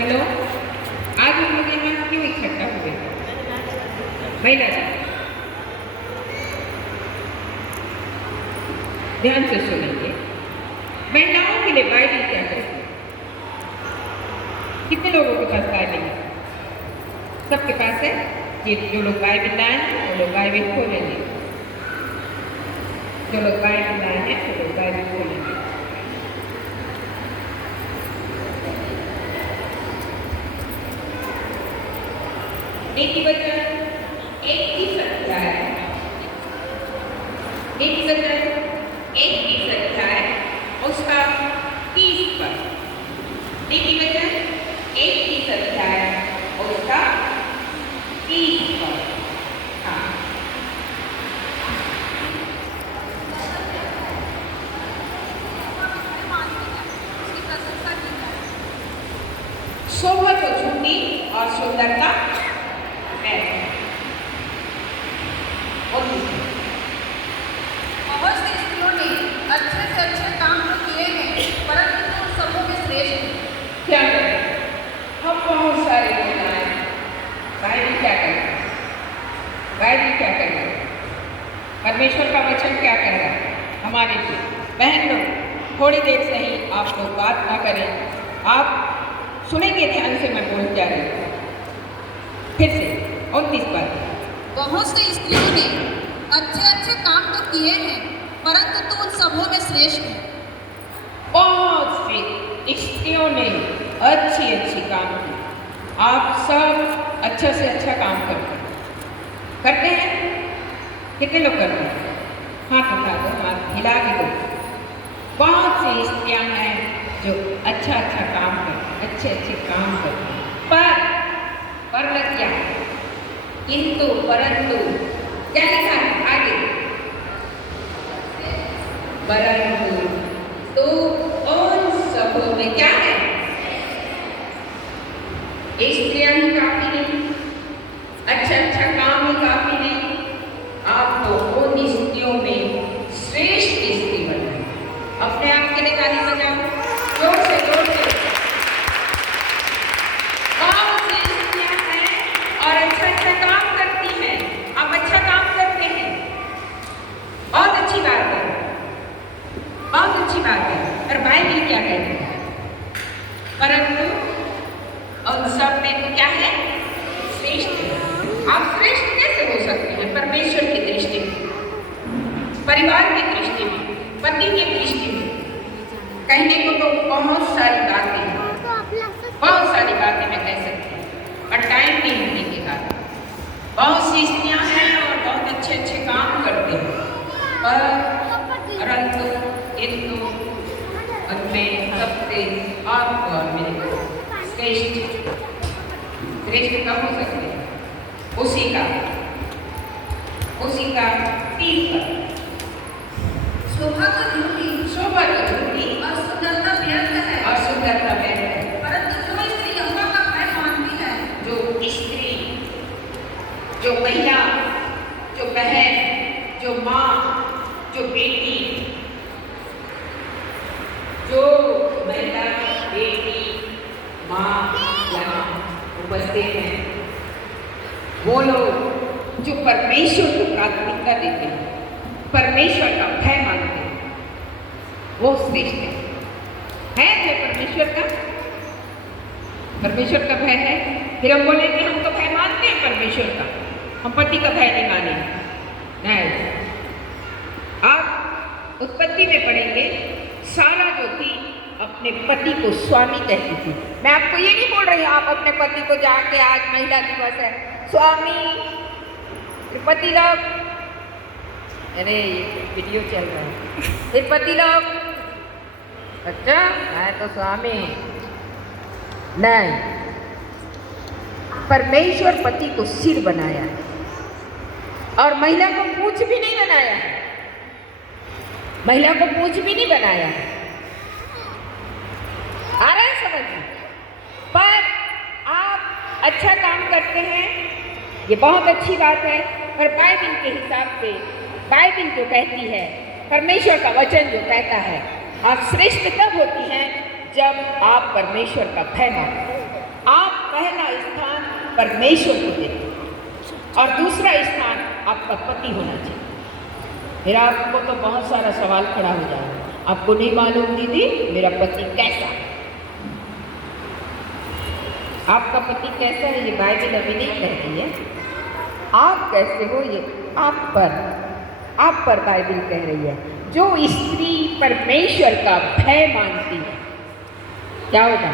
Hello, आज हम लोग यहाँ क्यों इकट्ठा हुए? महिला ध्यान से सुनेंगे। महिलाओं के लिए बाइबल क्या कहती है? कितने लोगों के पास बाइबल है? सबके पास है? ये जो लोग बाइबल लाए हैं वो लोग बाइबल खोलेंगे। जो लोग बाइबल लाए हैं वो लोग बाइबल खोलेंगे। नीति वचन 21 अध्याय, नीति वचन 21 अध्याय उसका 30 पद। नीति वचन 21 अध्याय उसका 30 पद। हाँ, शोभा तो झूठी और सुंदरता बहुत सी स्त्रियों ने अच्छे से अच्छे काम तो किए हैं, परंतु तुम सबों में श्रेष्ठ हो। क्या करें? हम बहुत सारे महिलाएं बाइबल क्या करते हैं? बाइबल क्या कर रहे हैं? परमेश्वर का वचन क्या कह रहा है हमारे लिए? बहन लोग, थोड़ी देर से ही आप लोग बात ना करें, आप सुनेंगे ध्यान से, मैं बोल जा रही हूँ। फिर से 29 पर। बहुत सी स्त्रियों ने अच्छे अच्छे काम तो किए हैं, परंतु तुम उन सबों में श्रेष्ठ हो। बहुत सी स्त्रियों ने अच्छी अच्छी काम की। आप सब अच्छा से अच्छा काम करते हैं? कितने लोग करते हैं? हाथ उठा दो, हाथ हिला के दो। बहुत सी स्त्रियां हैं जो अच्छा अच्छा काम करते हैं, अच्छे अच्छे काम करते हैं। पर क्या है? किंतु परंतु क्या लिखा है आगे? परंतु तो उन सबों में क्या है? स्त्रियां ही काफी नहीं, अच्छा अच्छा काम ही काफी नहीं, आपको उन स्त्रियों में श्रेष्ठ स्त्री बनाए। अपने आप के लिए ताली बजाओ, जोर से जोर से। और अच्छा अच्छा काम करती हैं, आप अच्छा काम करते हैं, बहुत अच्छी बात है, बहुत अच्छी बात है। पर बाइबल क्या कहती है? परंतु उन सब में तो क्या है? श्रेष्ठ है। आप श्रेष्ठ कैसे हो सकते हैं? परमेश्वर की दृष्टि में, परिवार की दृष्टि में, पति की दृष्टि में। कहने को तो बहुत सारी बातें हैं, बहुत सारी बातें मैं कह सकती हूँ, और टाइम नहीं होने के कारण। बहुत सी स्त्रियां हैं और बहुत अच्छे अच्छे काम करते हैं, परंतु किंतु उनमें सबसे आपको और मेरे को श्रेष्ठ कब हो सकते हैं? उसी का 30 पर। शोभा तो झूठी और सुंदरता व्यर्थ है, परंतु जो स्त्री यहोवा का भय मानती है, जो स्त्री, जो महिला, जो बहन, जो माँ, जो बेटी, जो महिला, बेटी, माँ यहाँ उपस्थित हैं, वो लोग जो परमेश्वर को प्राथमिकता देते हैं, परमेश्वर का भय मानते हैं, वो श्रेष्ठ है जो परमेश्वर का भय है। फिर हम बोलेंगे हम तो भय मानते हैं परमेश्वर का, हम पति का भय नहीं माने। नहीं, आप उत्पत्ति में पढ़ेंगे, सारा जो थी अपने पति को स्वामी कहती थी। मैं आपको ये नहीं बोल रही आप अपने पति को जाके, आज महिला दिवस है, स्वामी पति लोग, अरे वीडियो चल रहा है, फिर पति लोग, अच्छा मैं तो स्वामी नहीं। परमेश्वर पति को सिर बनाया है और महिला को पूंछ भी नहीं बनाया है, महिला को पूंछ भी नहीं बनाया है। आ रहा है समझ में? पर आप अच्छा काम करते हैं, ये बहुत अच्छी बात है, पर बाइबल के हिसाब से, बाइबल जो कहती है, परमेश्वर का वचन जो कहता है, आप श्रेष्ठ तब होती हैं जब आप परमेश्वर का भय मानते हैं। पहला स्थान परमेश्वर को देते और दूसरा स्थान आपका पति होना चाहिए। फिर आपको तो बहुत सारा सवाल खड़ा हो जाएगा, आपको नहीं मालूम दीदी मेरा पति कैसा है? आपका पति कैसा है ये बाइबल अभी नहीं कहती है, आप कैसे हो ये आप पर बाइबल कह रही है। जो स्त्री परमेश्वर का भय मानती है क्या होगा?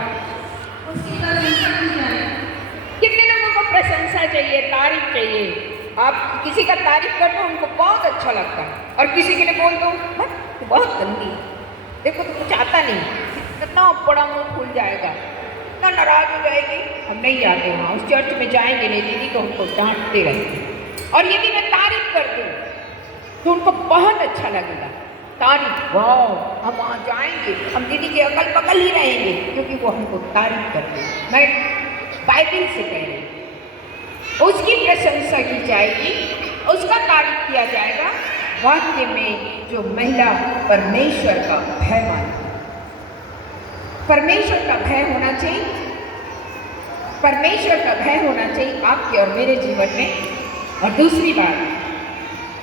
उसकी प्रशंसा की जाए। कितने लोगों को प्रशंसा चाहिए, तारीफ चाहिए? आप किसी का तारीफ कर दो उनको बहुत अच्छा लगता है और किसी के लिए बोल दो तो बहुत गंदी है, देखो तो कुछ आता नहीं, कितना बड़ा मुंह खुल जाएगा, इतना नाराज हो जाएगी, हम नहीं जाते वहाँ, उस चर्च में जाएंगे नहीं दीदी तो उनको डांटते रहते। और यदि मैं तारीफ कर दूँ तो उनको बहुत अच्छा लगेगा, तारीफ, वाह हम वहाँ जाएंगे, हम दीदी के अगल बगल ही रहेंगे क्योंकि वो हमको तारीफ करते हैं। मैं बाइबल से कह रही हूँ, उसकी प्रशंसा की जाएगी, उसका तारीफ किया जाएगा वाक्य में जो महिला परमेश्वर का भय मानती है। परमेश्वर का भय होना चाहिए, परमेश्वर का भय होना चाहिए आपके और मेरे जीवन में। और दूसरी बात,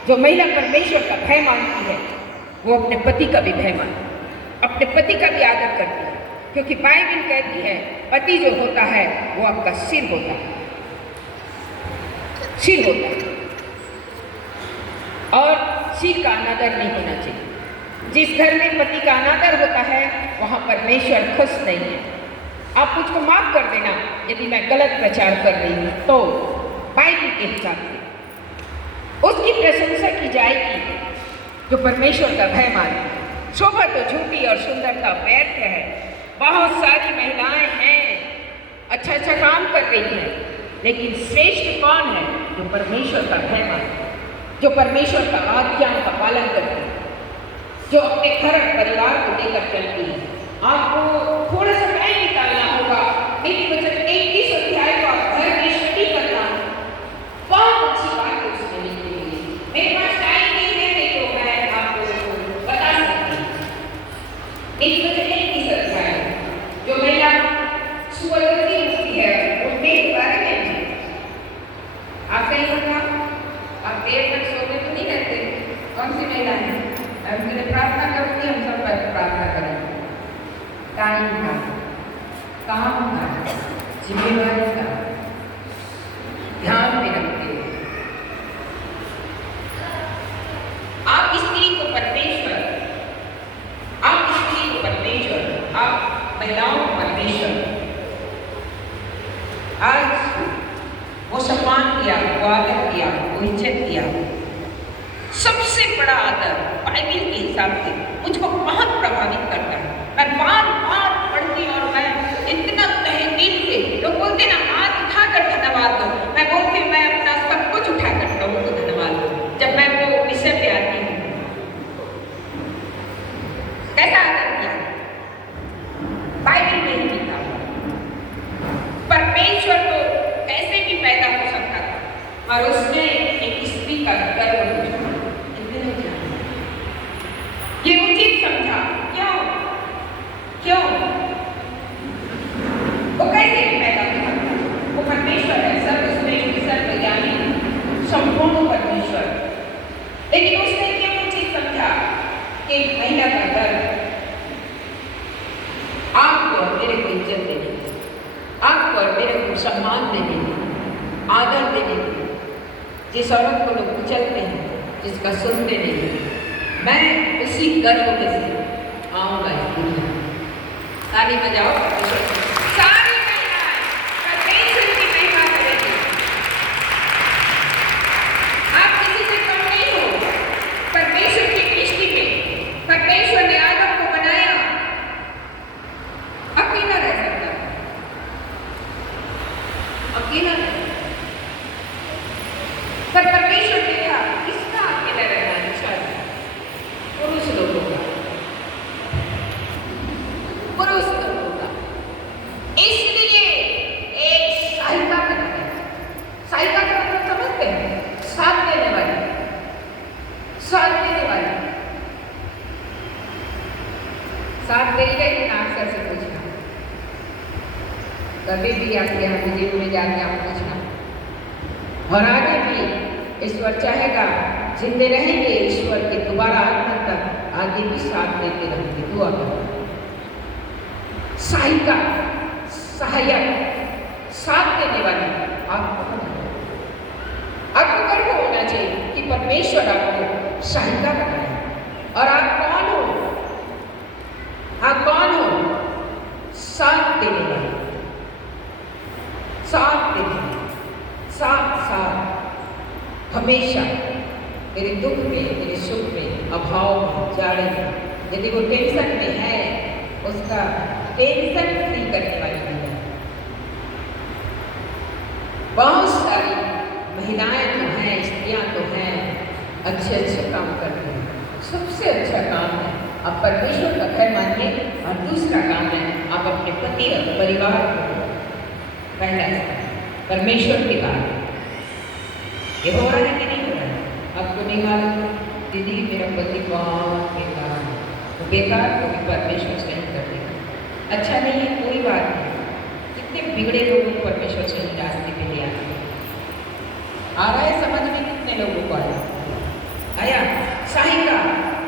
जो महिला परमेश्वर का भय मानती है वो अपने पति का भी भय मानती है, अपने पति का भी आदर करती है, क्योंकि बाइबल कहती है पति जो होता है वो आपका सिर होता है, सिर होता है और सिर का अनादर नहीं होना चाहिए। जिस घर में पति का अनादर होता है वहाँ परमेश्वर खुश नहीं है। आप मुझको माफ कर देना यदि मैं गलत प्रचार कर रही हूँ, तो बाइबल के हिसाब से उसकी प्रशंसा की जाएगी जो परमेश्वर का भय मानती है। शोभा तो झूठी और सुंदरता व्यर्थ है। बहुत सारी महिलाएं हैं अच्छा अच्छा काम कर रही हैं, लेकिन श्रेष्ठ कौन है? जो परमेश्वर का भय मानती है, जो परमेश्वर का आज्ञाओं का पालन करती है, जो अपने घर परिवार को लेकर चलती है। आपको थोड़ा सा टाइम निकालना होगा, 21 अध्याय को आप घर में स्टडी करना, बहुत अच्छी बात है उसमें लिखी हुई है। मेरे पास टाइम नहीं है नहीं तो मैं आपको बता सकती हूँ। 21 अध्याय जो महिला सुबह जल्दी उठती है उठने के बारे में आप कहीं बताओ, आप देर तक सोते तो नहीं रहते? कौन सी महिला है? मैं उनके लिए प्रार्थना करूँगी, हम सब पर प्रार्थना करेंगे। टाइम का, काम का, जिम्मेवारी का ध्यान में रखते हुए आप स्त्री को परमेश्वर, आप स्त्री को परमेश्वर, आप महिलाओं को परमेश्वर आज वो सम्मान किया, वो आदर किया, वो इज्जत किया। सबसे बड़ा आदर बाइबल के हिसाब से मुझको बहुत प्रभावित करता है। मैं बार बार पढ़ती और मैं इतना तहे दिल से, लोग बोलते ना हाथ उठाकर धन्यवाद दो, मैं बोलती मैं अपना सब कुछ उठाकर प्रभु को धन्यवाद दो। जब मैं वो विषय पे आती हूँ कैसा आदर किया बाइबल में ही लिखा परमेश्वर को कैसे भी पैदा हो सकता था और उसने एक स्त्री का गर्भ ये उचित समझा। क्यों? क्यों? वो कैसे भी पैदा हो सकता? वो परमेश्वर है, सर्वश्रेष्ठ, सर्वज्ञानी, संपूर्ण परमेश्वर। लेकिन उसने क्यों उचित समझा कि महिला का गर्भ आपको और मेरे को इज्जत देने, आपको और मेरे को सम्मान देने, आदर देने, जिस औरत को लोग कुचलते हैं, जिसका सुनते नहीं, मैं उसी गर्भ में से आऊंगा। ताली बजाओ, सारी महिलाएं परमेश्वर की महिमा करेंगी। आप किसी से कम नहीं हो। परमेश्वर की दृष्टि में परमेश्वर ने आदम को बनाया, अकेला रह सकता, अकेला रह सकता, पर परमेश्वर ने कहा इसका अकेला रहना अच्छा है। पुरुष लोगों का, पुरुष लोगों का, इसलिए एक सहायता करते हैं। सहायता का मतलब समझते हैं? साथ देने वाली, साथ देने वाली। साथ देगा कि ना अक्सर से पूछना कभी भी आपके यहाँ विजिट में जाके आप पूछना। और आगे भी ईश्वर चाहेगा जिंदे रहेंगे, ईश्वर के दोबारा आगमन तक आगे भी साथ देते रहेंगे। दुआ करो। सहायिका, सहायक, साथ देने वाली आपको गर्व होना चाहिए कि परमेश्वर आपको सहायिका बनाए। और आप कौन हो? आप कौन हो? साथ देने वाले, साथ देने वाले, साथ साथ हमेशा मेरे दुख में, मेरे सुख में, अभाव में, जाड़े में, यदि वो टेंशन में है उसका टेंशन फ्री करने वाली है। बहुत सारी महिलाएं तो हैं, स्त्रियां तो हैं, अच्छे अच्छे काम कर रही हैं। सबसे अच्छा काम है आप परमेश्वर का घर मानिए, और दूसरा काम है आप अपने पति और परिवार को पहला परमेश्वर के काम। ये हो रहा है कि नहीं हो रहा है? आपको नहीं मालूम? दीदी मेरा पति बहुत बेकार है, तो बेकार को भी परमेश्वर सही कर देगा। अच्छा नहीं है, कोई बात नहीं। कितने बिगड़े लोगों को परमेश्वर सही रास्ते पे ले आते हैं। आ रहा है समझ में? कितने लोगों को आया? सहायिका,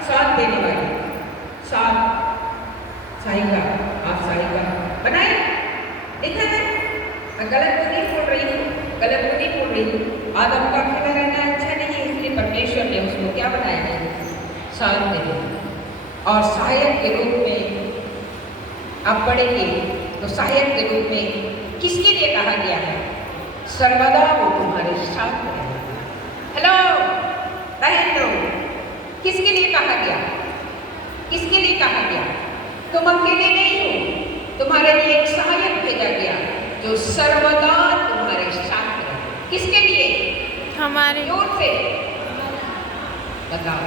साथ देने वाले, साथ सहायिका, आप सहायिका बनाए। देखा है मैं गलत तो नहीं बोल रही हूँ, गलत तो नहीं बोल रही हूँ। आदम का अकेला रहना अच्छा नहीं है, इसलिए परमेश्वर ने उसको क्या बनाया है? साथ देने। और सहायक के रूप में आप पढ़ेंगे तो सहायक के रूप में किसके लिए कहा गया है? सर्वदा वो तुम्हारे साथ रहेगा। हेलो बहन लोग, किसके लिए कहा गया? किसके लिए कहा गया? तुम अकेले नहीं हो, तुम्हारे लिए एक सहायक भेजा गया जो सर्वदा तुम्हारे साथ रहे। किसके लिए? हमारे। जोर से बताओ।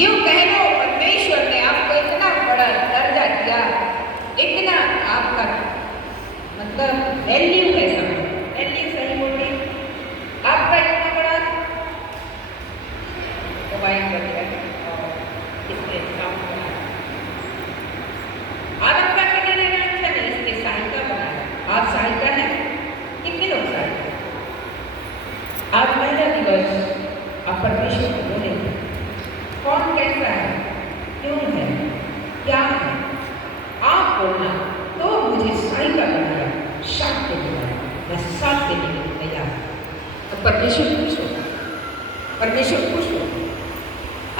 यूं कह लो परमेश्वर ने आपको इतना बड़ा दर्जा दिया, इतना आपका मतलब वैल्यू है, समझो वैल्यू सही बोल रही, आपका इतना बड़ा मोबाइल बन गया और इसमें काम बना। आदम का कहना रहना अच्छा नहीं, इसके सहायिका बनाया। आप सहायिका हैं? कितने लोग सहायिका? आज महिला दिवस, आप परमेश्वर को बोलेंगे कौन कैसा है, क्यों है, क्या है, आप बोलना तो मुझे सहायिका बनाया, साथ देने वाला, मैं साथ देने के लिए तैयार। तो परमेश्वर खुश होगा, परमेश्वर खुश होगा।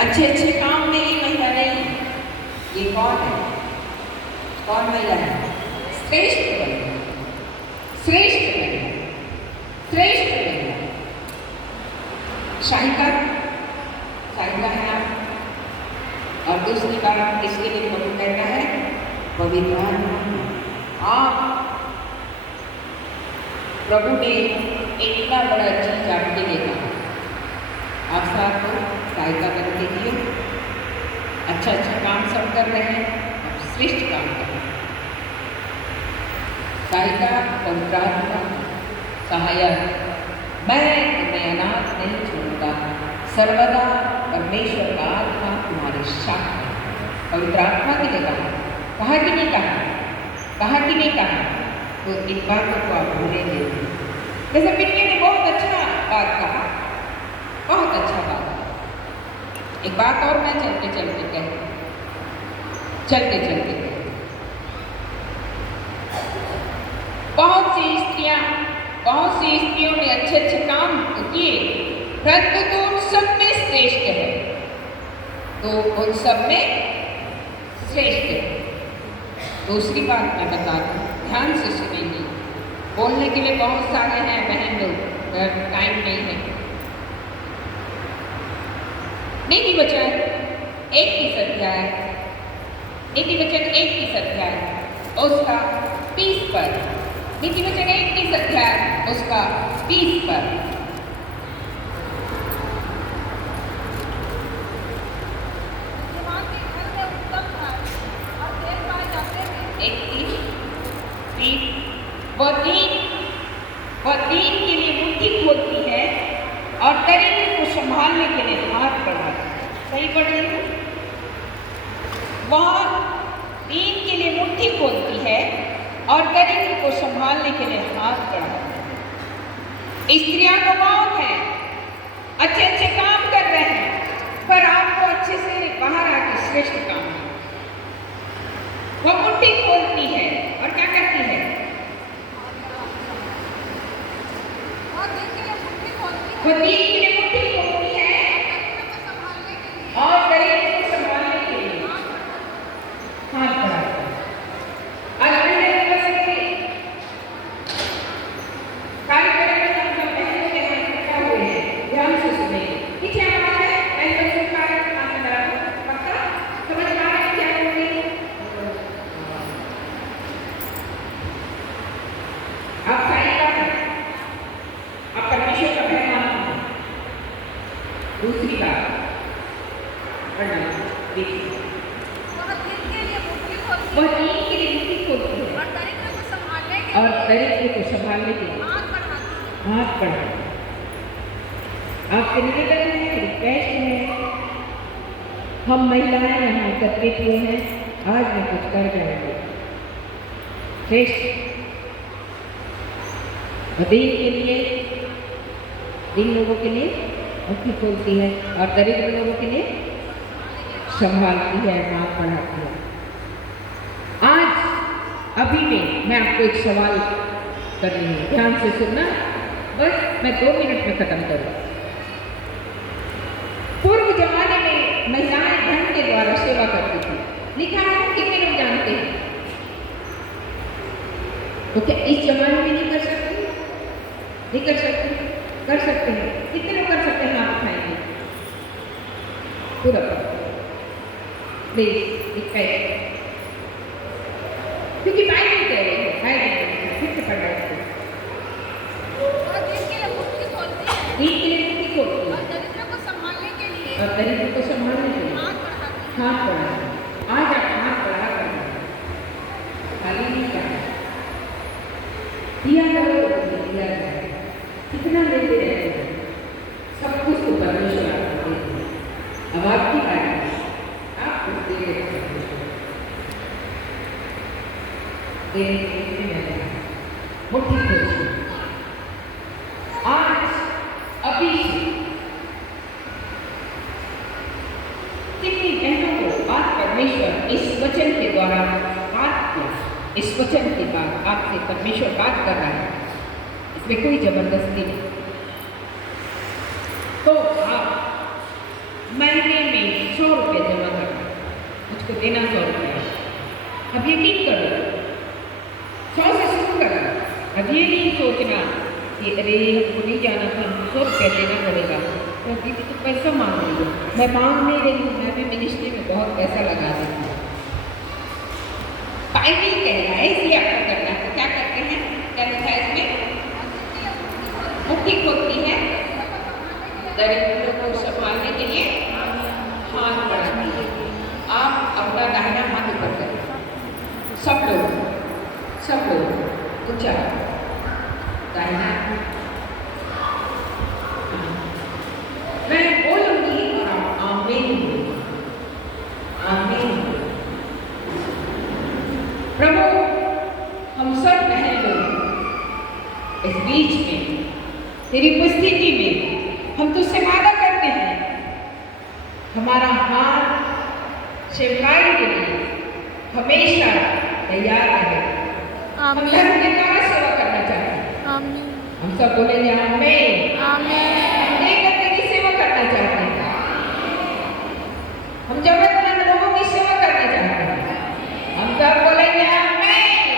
अच्छे अच्छे काम में ये महिला नहीं, ये कौन है? कौन महिला है? श्रेष्ठ महिला, श्रेष्ठ महिला, श्रेष्ठ महिला, सहायिका, सहायिका है आप। और दूसरी बात इसके लिए प्रभु कहता है पवित्र आत्मा। आप प्रभु ने इतना बड़ा चीज आपके लिए कहा, आप साथ को सहायता कर दीजिए। अच्छा अच्छा काम सब कर रहे हैं, अब श्रेष्ठ काम कर रहे हैं। सहायता पवित्र आत्मा, सहायक, मैं तुम्हें अनाथ नहीं छोड़ूंगा, सर्वदा परमेश्वर का आत्मा तुम्हारे साथ है। पवित्र आत्मा के लिए कहा कि नहीं कहा? कहा कि नहीं कहा? तो इन बातों को आप भूलेंगे। जैसे पिन्नी ने बहुत अच्छा बात कहा, बहुत अच्छा बात। एक बात और मैं चलते चलते कह, चलते चलते कह, बहुत सी स्त्रियों ने अच्छे अच्छे काम किए, परंतु तो उन सब में श्रेष्ठ है, तो उन सब में श्रेष्ठ है। दूसरी बात मैं बता दूं, ध्यान से सुनेंगे, बोलने के लिए बहुत सारे हैं बहन लोग, टाइम नहीं है। नीति वचन 21 अध्याय, नीति वचन 21 अध्याय उसका 20 पर, नीति वचन 21 अध्याय उसका 20 पर। वह दीन के लिए मुट्ठी खोलती है और दरिद्र को संभालने के लिए हाथ बढ़ाती है। सही पढ़ रही हूँ? वह दीन के लिए मुट्ठी खोलती है और दरिद्र को संभालने के लिए हाथ बढ़ाते हैं। स्त्रियां तो बहुत हैं, अच्छे अच्छे काम कर रहे हैं, पर आपको अच्छे से बाहर आके श्रेष्ठ काम है। वो मुट्ठी खोलती है और क्या करती है? वो दिन के लिए मुट्ठी खोलती है और दरिद्र को संभालने के लिए हाथ बढ़ाती है। आज महिला दिवस के कार्यक्रम में हम सब बहनों के यहाँ इकट्ठा हुए हैं, ध्यान से सुनेंगे। पीछे आवाज है, मैं लोग सुन पा रहे हैं, पक्का समझ पा रहे हैं क्या बोल रही हूँ? आप सही बात है, आप परमेश्वर का मेहमान हैं। दूसरी बात देखिए, वह दिन के लिए मुट्ठी खोलती है और दरिद्र को संभालने के लिए हाथ बढ़ाती है। आपसे निवेदन है, रिक्वेस्ट है, हम महिलाएं यहाँ एकत्रित हुए हैं, आज मैं कुछ कर जाएंगे श्रेष्ठ दिन के लिए, दिन लोगों के लिए मुट्ठी खोलती है और दरिद्र लोगों के लिए संभालती है, हाथ बढ़ाती है। आज अभी में मैं आपको एक सवाल कर रही हूँ, ध्यान से सुनना, बस मैं 2 मिनट में खत्म करूँ। पूर्व जमाने में महिलाएं धन के द्वारा सेवा करती थी, लिखा है, कितने लोग जानते हैं? तो क्या इस जमाने में नहीं कर सकते? नहीं कर सकते? कर सकते हैं। कितने लोग कर सकते हैं? हाथ उठाएंगे पूरा प्लीज, क्योंकि बाइबल कह रही है, बाइबल फिर से पढ़ रहे हैं। दिन के लिए मुट्ठी खोलती है और दरिद्र को संभालने के लिए हाथ बढ़ाती है। आज आप हाथ बढ़ा कर खाली नहीं करना, दिया करो, दिया जाए, कितना लेते रहते हैं, सब कुछ तो परमेश्वर आपको देते हैं। अब आपकी बात है, आप कुछ दे देते हैं, मुट्ठी खोलिए। आज अभी से कितनी बहनों को आज परमेश्वर इस वचन के द्वारा बात किया, इस वचन के बाद आपसे परमेश्वर बात कर रहा है, इसमें कोई जबरदस्ती नहीं। तो आप महीने में 100 रुपये जमा करना, मुझको देना 100 रुपये। अब यकीन करो, 100 से शुरू करना। अब ये नहीं सोचना कि अरे हमको नहीं जाना था, 100 रुपये देना पड़ेगा, तो दीदी तो पैसा मांग रही हो। मैं मांग नहीं रही हूँ, मैं भी मिनिस्ट्री में बहुत पैसा लगा देती हूँ। बाइबल कह रहा है, इसलिए आपको करना है। क्या करते हैं? क्या लिखा है इसमें? मुट्ठी खोलती है, दरिद्रों को संभालने के लिए हाथ बढ़ाती है। आप अपना दाहिना हाथ ऊपर करें, सब लोग ऊंचा दाहिना। मैं बोलूंगी और आप आमीन बोलिए, आमीन। प्रभु, हम सब बहन लोग इस बीच में तेरी उपस्थिति में हम तुझसे वादा करते हैं, हमारा हाथ सेवकाई के लिए हमेशा तैयार रहे। हम धर्म के द्वारा सेवा करना चाहते हैं। हम सब बोलेंगे आमीन। लेकर तेरी सेवा करना चाहते हैं। हम जरूरतमंद लोगों की सेवा करना चाहते हैं। हम सब बोलेंगे आमीन।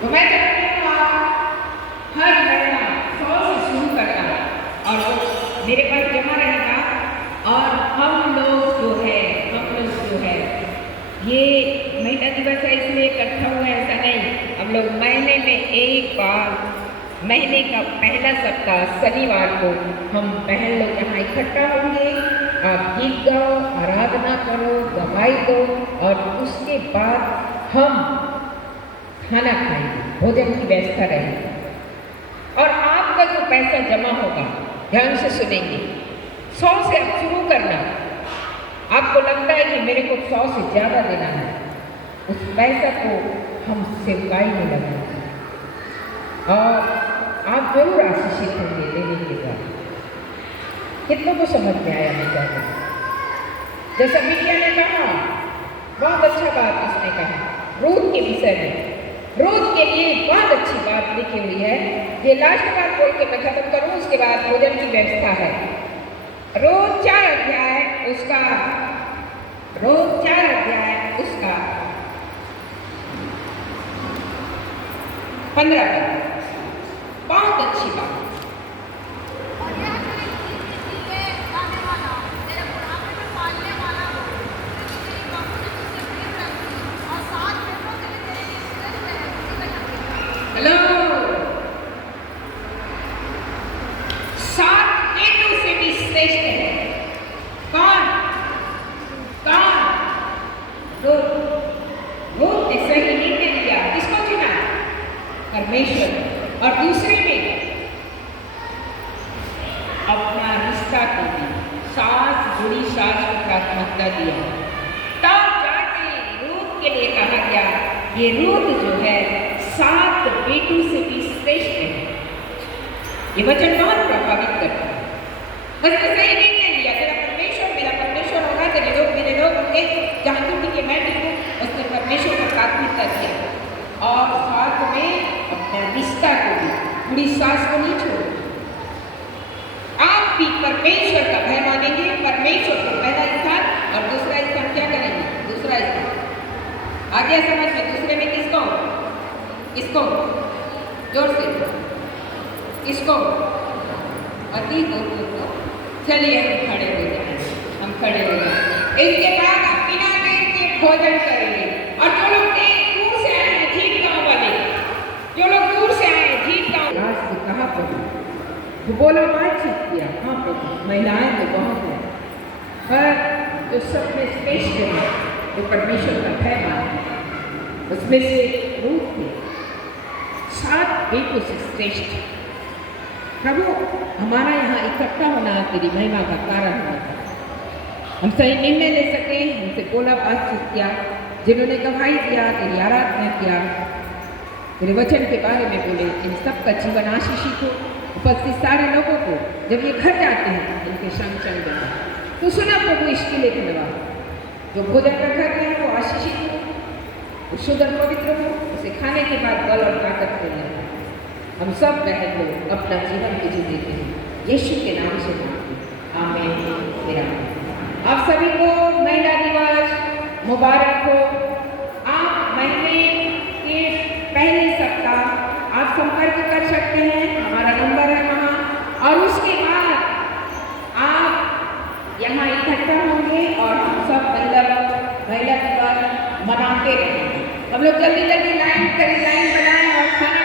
तो मैं चाहती हूँ आप हर महीना 100 से शुरू करना और मेरे पास जमा रहेगा। और हम लोग जो है ये महिला दिवस है इसलिए इकट्ठा हुआ है, ऐसा नहीं। हम लोग महीने में एक बार, महीने का पहला सप्ताह शनिवार को हम बहन लोग यहाँ इकट्ठा होंगे। आप गीत गाओ, आराधना करो, गवाही दो और उसके बाद हम खाना खाएंगे, भोजन की व्यवस्था रहेगी। और आपका जो पैसा जमा होगा, ध्यान से सुनेंगे, 100 से आप शुरू करना। आपको लगता है कि मेरे को 100 से ज़्यादा देना है, उस पैसा को हम सेवकाई में लगाएंगे और आप जरूर आशीषित होंगे लेने के बाद। कितनों को समझ में आया मेरा बात? जैसा मीडिया ने कहा, बहुत अच्छा बात उसने कहा रूथ के विषय में। रूथ के लिए बहुत अच्छी बात लिखी हुई है। ये लास्ट बात बोल के मैं खत्म करूँ, उसके बाद भोजन की व्यवस्था है। रूथ 4 अध्याय उसका 15 पद, बहुत अच्छी बात। और यह तेरे गीत के गाने वाला, तेरे बुढ़ापे में पालने वाला हो, क्योंकि तेरी बाहों ने तुझसे प्रेम रखी और 7 बेटों के लिए तेरे लिए श्रेष्ठ है, उसी का नाम हेलो, 7 बेटों से भी श्रेष्ठ है। कौन? रूथ ने सही निर्णय लिया। किसको चुना? परमेश्वर। और दूसरे में अपना रिश्ता को दी, बुरी सास को प्राथमिकता दिया। तब जाके रूथ के लिए कहा गया, ये रूथ जो है 7 बेटों से भी श्रेष्ठ है। ये वचन बहुत प्रभावित करता है। बस मैं सही निर्णय लिया, मेरा परमेश्वर होगा, तेरे लोग मेरे लोग होंगे, जहाँ तू टिके मैं टिकूँ, उसने परमेश्वर को प्राथमिकता दिया और साथ में अपना रिश्ता को भी, बुरी सास को नहीं छोड़ो। आप भी परमेश्वर का भय मानेंगे, परमेश्वर को पहला स्थान और दूसरा स्थान क्या करेंगे? दूसरा स्थान आ गया समझ में? दूसरे में किसको जोर से किसको? पति को। चलिए हम खड़े हो जाए। इसके बाद हम बिना देर के भोजन करेंगे। और जो लोग दूर से आए हैं, जीत गाँव वाले, जो लोग दूर से आए हैं, जीत गाँव, रास्ते कहाँ पर तो बोला बातचीत किया, हाँ प्रभु महिलाएं तो बहुत हैं, पर जो सब में श्रेष्ठ है वो परमेश्वर का भय मानते हैं। उसमें से रूथ थे 7 बेटों से श्रेष्ठ। प्रभु हमारा यहाँ इकट्ठा होना तेरी महिमा का कारण हुआ था। हम सही निर्णय ले सके, हमसे बोला बातचीत किया, जिन्होंने गवाही दिया, तेरी आराधना किया, तेरे वचन के बारे में बोले, इन सबका जीवन आशीषित हो। उपस्थित सारे लोगों को जब ये घर जाते हैं इनके संग चल जाए तो सुना प्रभु इसके लिए धन्यवाद। जो भोजन रखा गया है वो आशीषित हो, वो शुद्ध और पवित्र हो, उसे खाने के बाद बल और ताकत मिले। हम सब बहन लोग अपना जीवन तुझे देते हैं, यीशु के नाम से मांगते हैं, आमीन। मेरा आप सभी को महिला दिवस मुबारक हो। आप महीने के पहले सप्ताह आप संपर्क कर सकते हैं, हमारा नंबर है वहाँ, और उसके बाद आप यहाँ इकट्ठा होंगे और हम सब महिला दिवस मनाते रहेंगे। हम लोग जल्दी लाइन बनाएं और खाना